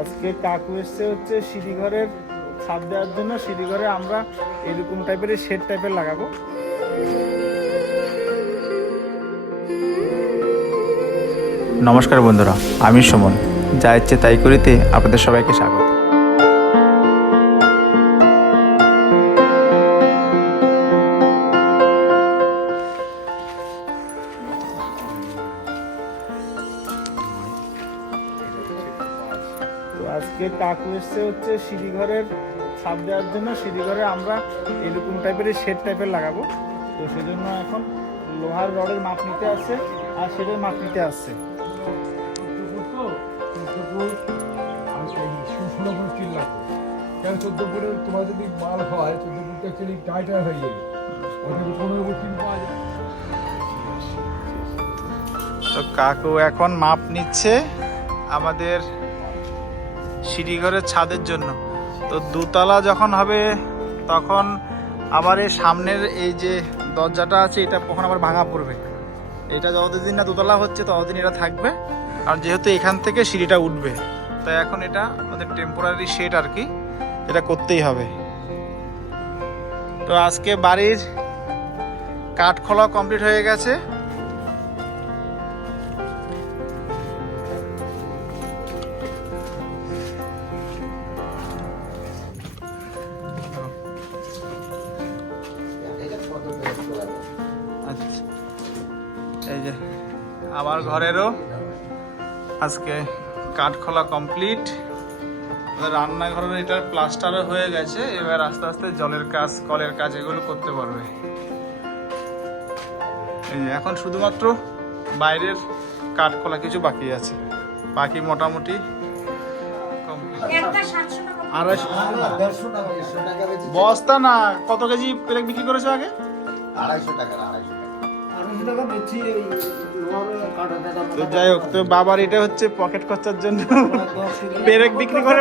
আজকে কাকু এসছে হচ্ছে সিঁড়িঘরের ছাদ দেওয়ার জন্য। সিঁড়িঘরে আমরা এরকম টাইপের শেড টাইপের লাগাবো। নমস্কার বন্ধুরা, আমি সুমন। যা ইচ্ছে তাই করিতে আপনাদের সবাইকে স্বাগত। আজকে কাকু এসছে হচ্ছে সিঁড়িঘরের ছাদ দেওয়ার জন্য সিঁড়িঘরে আমরা এরকম টাইপের শেড টাইপের লাগাবো। তো সেজন্য এখন লোহার রডের মাপ নিতে আসছে আর শেডের মাপ নিতে আসছে চোদ্দ ফুটের তোমার যদি মাল হয় চোদ্দ ফুটটা অ্যাকচুয়ালি টাইটার হয়ে যাবে ওটা পনেরো ফুট পাওয়া যায় তো কাকু এখন মাপ নিচ্ছে আমাদের সিঁড়িঘরের ছাদের জন্য। তো দুতলা যখন হবে, তখন আবার এই সামনের এই যে দরজাটা আছে, এটা কখন আবার ভাঙা পড়বে। এটা যতদিন না দোতলা হচ্ছে, ততদিন এটা থাকবে। আর যেহেতু এখান থেকে সিঁড়িটা উঠবে, তাই এখন এটা আমাদের টেম্পোরারি শেড আর কি, এটা করতেই হবে। তো আজকে বাড়ির কাঠ খোলা কমপ্লিট হয়ে গেছে। এই যে আমার ঘরেরও আজকে কাঠ খোলা কমপ্লিট রান্নাঘরের এটার প্লাস্টারও হয়ে গেছে এবার আস্তে আস্তে জলের কাজ কলের কাজ এগুলো করতে পারবে। এই যে এখন শুধুমাত্র বাইরের কাঠ খোলা কিছু বাকি আছে। বাকি মোটামুটি বস্তা না কত কেজি বিক্রি করেছ আগে? আড়াইশো টাকা আড়াইশো টাকা আড়াইশো এই কাটা টাকা তো যাই হোক তো বাবার এটা হচ্ছে পকেট খরচার জন্য পেরেক বিক্রি করে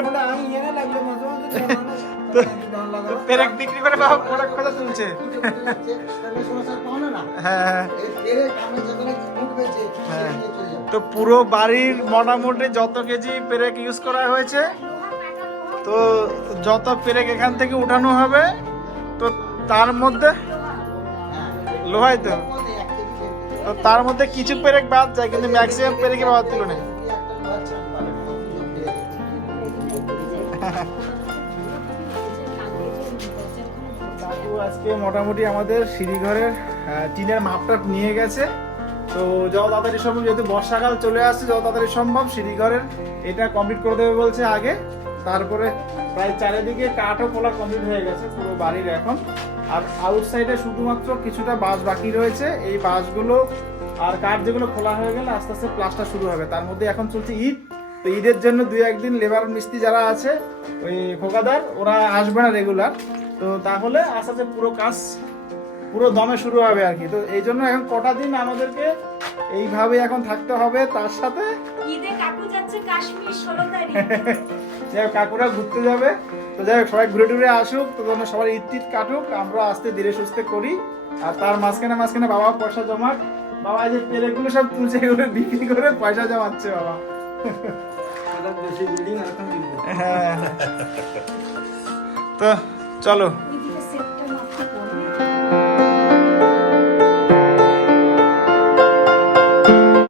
পেরেক বিক্রি করে বাবা পকেট খরচা তুলছে। হ্যাঁ। হ্যাঁ। তো পুরো বাড়ির মোটামুটি যত কেজি পেরেক ইউজ করা হয়েছে তো যত পেরেক এখান থেকে উঠানো হবে তো তার মধ্যে লোহাই তো। তো তার মধ্যে কিছু পেরেক বাদ যায়, কিন্তু ম্যাক্সিমাম পেরেকে বাদ তুলো না আজকে মোটামুটি আমাদের সিঁড়িঘরের টিনের মাপটা নিয়ে গেছে। তো যত তাড়াতাড়ি সম্ভব, যেহেতু বর্ষাকাল চলে আসছে, যত তাড়াতাড়ি সম্ভব সিঁড়িঘরের এটা কমপ্লিট করে দেবে বলছে আগে। তারপরে প্রায় চারিদিকে কাঠও খোলা কমপ্লিট হয়ে গেছে পুরো বাড়ির এখন। আর আউটসাইডে শুধুমাত্র কিছুটা বাঁশ বাকি রয়েছে। এই বাঁশগুলো আর কাঠ যেগুলো খোলা হয়ে গেলে আস্তে আস্তে প্লাস্টার শুরু হবে। তার মধ্যে এখন চলছে ঈদ। তো ঈদের জন্য দুই একদিন লেবার মিস্ত্রি যারা আছে ওই খোকাদার ওরা আসবে না রেগুলার তো তাহলে আস্তে আস্তে পুরো কাজ পুরো দমে শুরু হবে আর কি। তো এই জন্য এখন কটা দিন আমাদেরকে এইভাবে এখন থাকতে হবে। তার সাথে ঈদে কাকু যাচ্ছে কাশ্মীর ষোলো তারিখ। যাই হোক, কাকুরা ঘুরতে যাবে। তো যাই হোক সবাই ঘুরে টুরে আসুক তো যেন সবাই ঈদ টিট কাটুক আমরা আসতে ধীরে সুস্থে করি। আর তার মাঝখানে মাঝখানে বাবা পয়সা জমাক। বাবা এই যে পেরেকগুলো সব তুলছে এগুলো বিক্রি করে পয়সা জমাচ্ছে বাবা। হ্যাঁ। তো চলো।